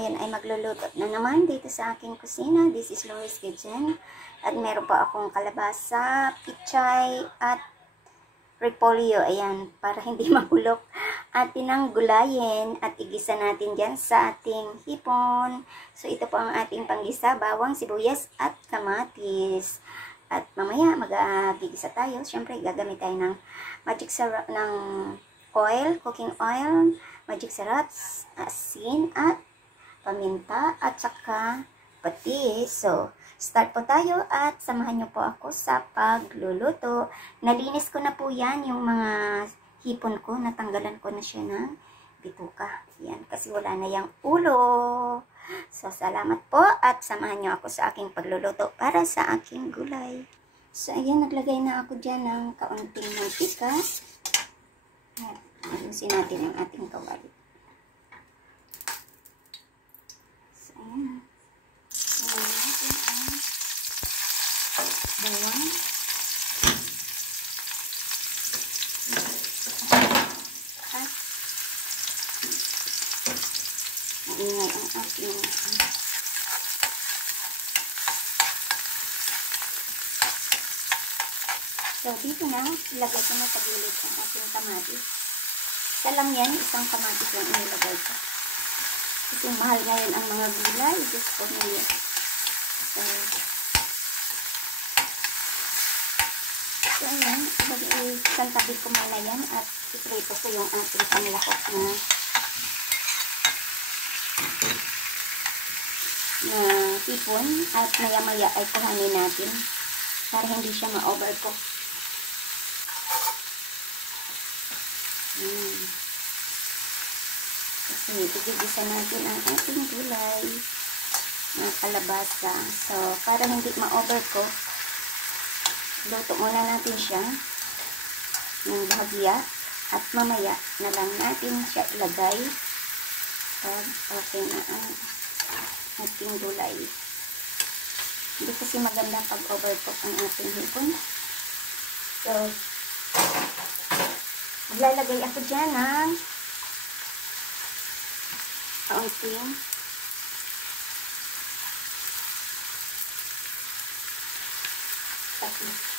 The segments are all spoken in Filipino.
ngayon ay magluluto na naman dito sa aking kusina. This is Loris Kitchen. At meron pa akong kalabasa, pichay, at repolyo. Ayan, para hindi mabulok. At tinanggulayin at igisa natin dyan sa ating hipon. So, ito po ang ating panggisa, bawang, sibuyas, at kamatis. At mamaya, mag-gigisa tayo. Siyempre, gagamit tayo ng magic syrup ng oil, cooking oil, magic syrup, asin, at paminta, at saka patis. So, start po tayo at samahan nyo po ako sa pagluluto. Nalinis ko na po yan, yung mga hipon ko, natanggalan ko na siya ng bituka. Yan, kasi wala na yung ulo. So, salamat po at samahan nyo ako sa aking pagluluto para sa aking gulay. So, ayan, naglagay na ako dyan ng kaunting mantika. Ayan, ayusin natin ang ating kawali. So, ayan. Ayan natin ang bawang. At maingay ang ating So, dito na, ilagay ko na sa gilid ang ating kamatis. Isa lang yan, isang kamatis lang inilagay ko. Kasi mahal ngayon ang mga gulay. Diyos ko ngayon. So, ayan. Isantabi ko muna yan at iprito ko yung ating panlakot na hipon at maya-maya ay kuhanin natin para hindi siya ma-overcook. Kasi igigisa natin ang ating gulay na kalabasa. So, para hindi ma-overcook, luto muna natin siya ng bahagya at mamaya na lang natin siya ilagay pag okay na ang ating gulay. Hindi kasi maganda pag overcook ang ating hipon. So, maglalagay ako dyan ng kaunting patis.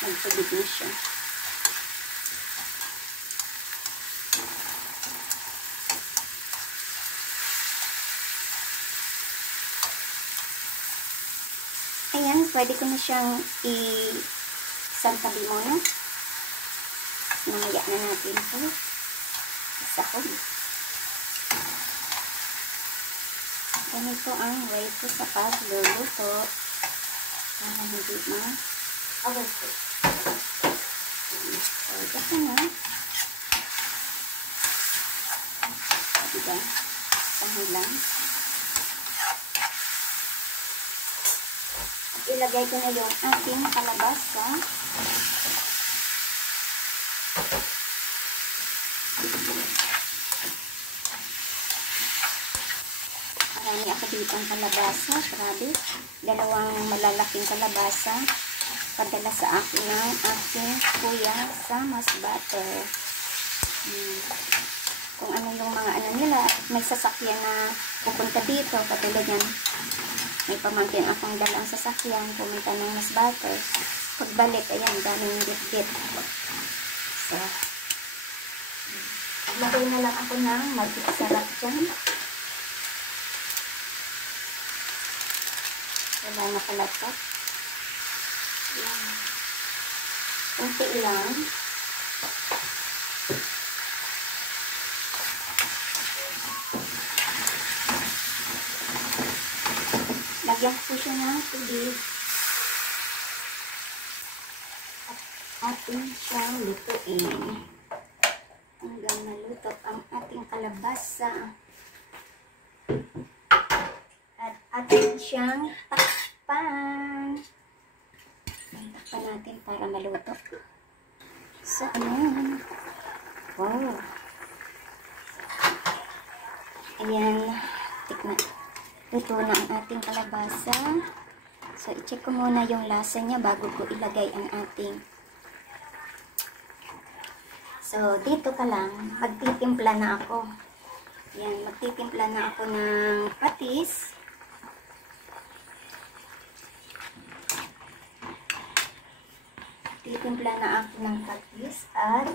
Magpagit na siya. Ayan, pwede ko na siyang isantabi muna. Mamaya na natin ito. Isahog. Ganito ang way ko sa pagluluto. Para hindi ma-overcook. So, ito na. Diba? Sahog lang. Ilagay ko na yung ating kalabasa. Marami ako dito ang kalabasa. Grabe. 2 malalaking kalabasa. Padala sa akin ng aking kuya sa Masbate. Kung ano yung mga ano nila. May sasakyan na pupunta dito. Katulad yan. May pamangkin akong dalang sasakyan, pumunta ng Masbate. Pagbalik, ayan, daming git-git. So, maglagay na lang ako ng magic syrup dyan. Wala na kalapat. Kunti lang. Lagyan ko siya ng tubig. At ating siyang lutuin. Hanggang maluto ang ating kalabasa. At ating siyang takpan. Takpan natin para maluto. So, ayan. Wow. Ayan. Tikman. Luto na ang ating kalabasa. So, i-check ko muna yung lasa niya bago ko ilagay ang ating So, dito ka lang, magtitimpla na ako. Yan, magtitimpla na ako ng patis. Titimpla na ako ng patis at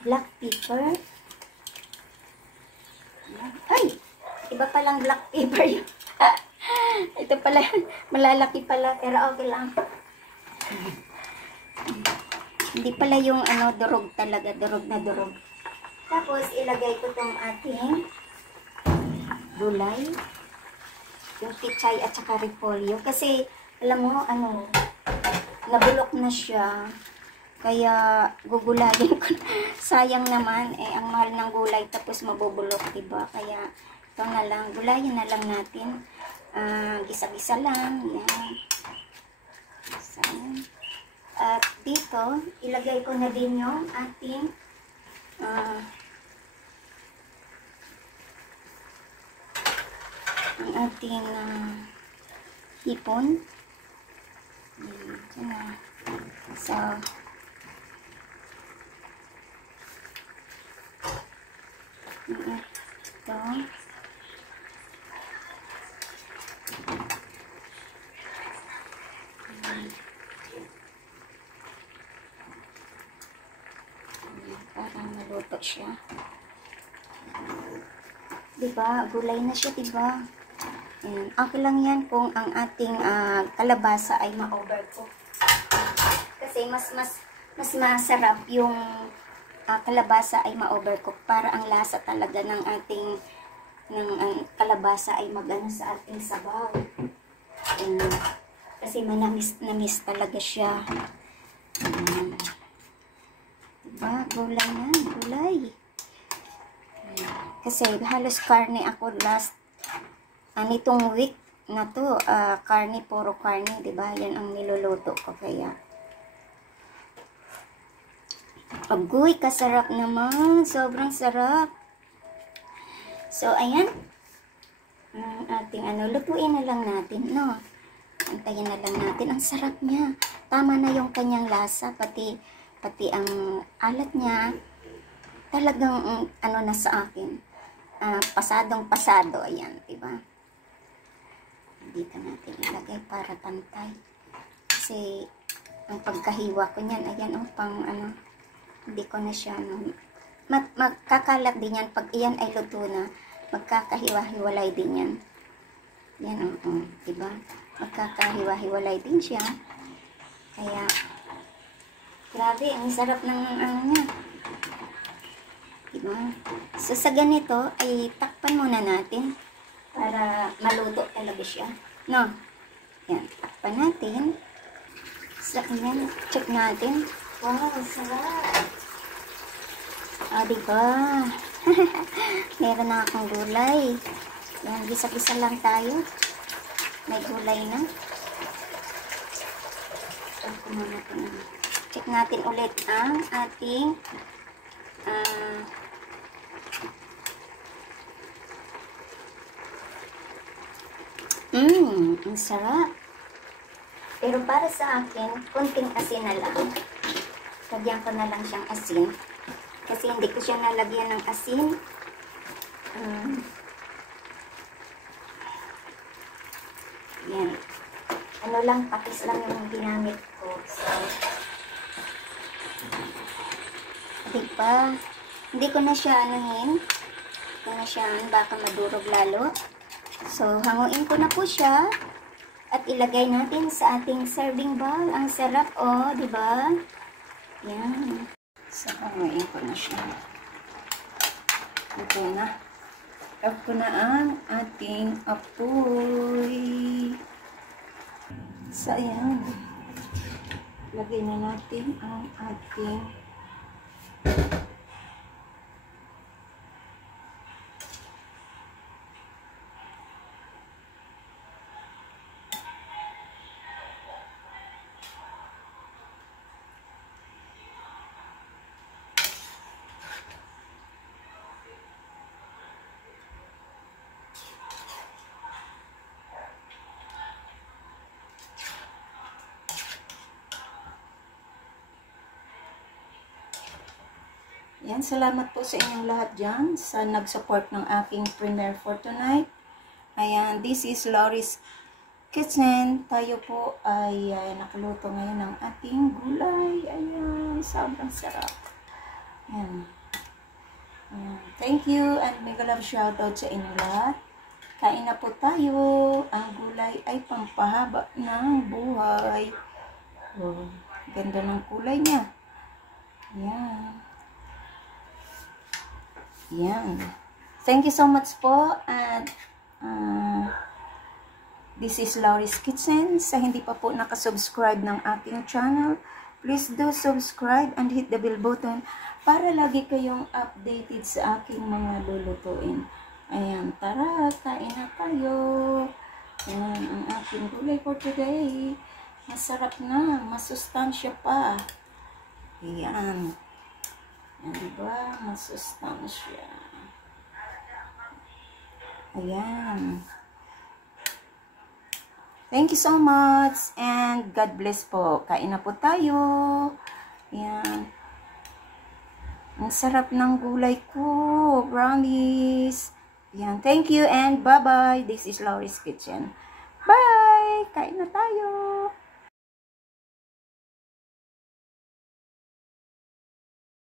black pepper. Yan. Ay! Iba palang black pepper yun. Ito pala, malalaki pala, pero okay lang. Hindi pala yung ano, durog talaga, durog na durog. Tapos, ilagay ko itong ating gulay. Yung pichay at saka repolyo. Kasi, alam mo, ano, nabulok na siya. Kaya, gugulayin ko. Sayang naman, eh, ang mahal ng gulay, tapos mabubulok, diba? Kaya, ito na lang, gulayin na lang natin. Gisa-gisa lang, yan. So, at dito, ilagay ko na din yung ating hipon. Ito na. So, ito. Parang naluto siya. Diba? Gulay na siya, diba? Ayan. Okay lang yan kung ang ating kalabasa ay ma-overcook. Kasi mas masarap yung kalabasa ay ma-overcook para ang lasa talaga ng ating kalabasa ay magano sa ating sabaw. Ayan. Kasi manamis talaga siya. Ayan. Diba? Gulay na. Gulay. Kasi halos karne ako last nitong week na to. Karne, puro karne. Diba? Yan ang niluluto ko. Kaya agoy, kasarap naman. Sobrang sarap. So, ayan. Ating lutuin na lang natin, no? Antayin na lang natin. Ang sarap niya. Tama na yung kanyang lasa. Pati ang alat niya. Talagang, na sa akin. Pasadong pasado. Ayan, diba? Dito natin ilagay para pantay. Kasi, ang pagkahiwa ko niyan, ayan, pang, hindi ko na siya, magkakalat din yan. Pag iyan ay luto na, magkakahiwa-hiwalay din yan. Yan, diba? Magkakahiwa-hiwalay din siya. Kaya, grabe, ang sarap ng niya. Diba? So, sa ganito, ay takpan muna natin para maluto talaga siya. No? Yan, takpan natin. So, ayan, check natin. Wow, sarap. Diba? Meron na akong gulay. Yan, gisa-gisa lang tayo. May gulay na. Check natin ulit ang ating ang sarap. Pero para sa akin, konting asin na lang. Lagyan ko na lang siyang asin. Kasi hindi ko siya nalagyan ng asin. Yan. Ano lang, patis lang yung ginamit ko. So, diba? Hindi ko na siya anuhin. Hindi ko na siya, baka madurog lalo. So, hanguin ko na po siya. At ilagay natin sa ating serving bowl. Ang sarap, diba? Yan. So, hanguin ko na siya. Ito na. Off ko na ang ating apoy. So, ayan. Lagay na natin ang ating Yan, salamat po sa inyong lahat dyan sa nag-support ng aking premiere for tonight. Ayan, this is Lori's Kitchen. Tayo po ay nakaluto ngayon ng ating gulay. Ayan, sobrang sarap. Ayan. Ayan. Thank you and mega love shoutout sa inyong lahat. Kain na po tayo. Ang gulay ay pampahaba ng buhay. Oh, ganda ng kulay niya. Ayan. Yan. Thank you so much po. At this is Lori's Kitchen. Sa hindi pa po nakasubscribe ng aking channel, please do subscribe and hit the bell button para lagi kayong updated sa aking mga lulutuin. Ayan, tara, kain na tayo. Ayan, ang aking gulay for today. Masarap na, masustansya pa. Ayan. Yan, diba? Masustansya. Ayan. Thank you so much. And God bless po. Kain na po tayo. Ayan. Ang sarap ng gulay ko. Promise. Ayan. Thank you and bye-bye. This is Lori's Kitchen. Bye! Kain na tayo.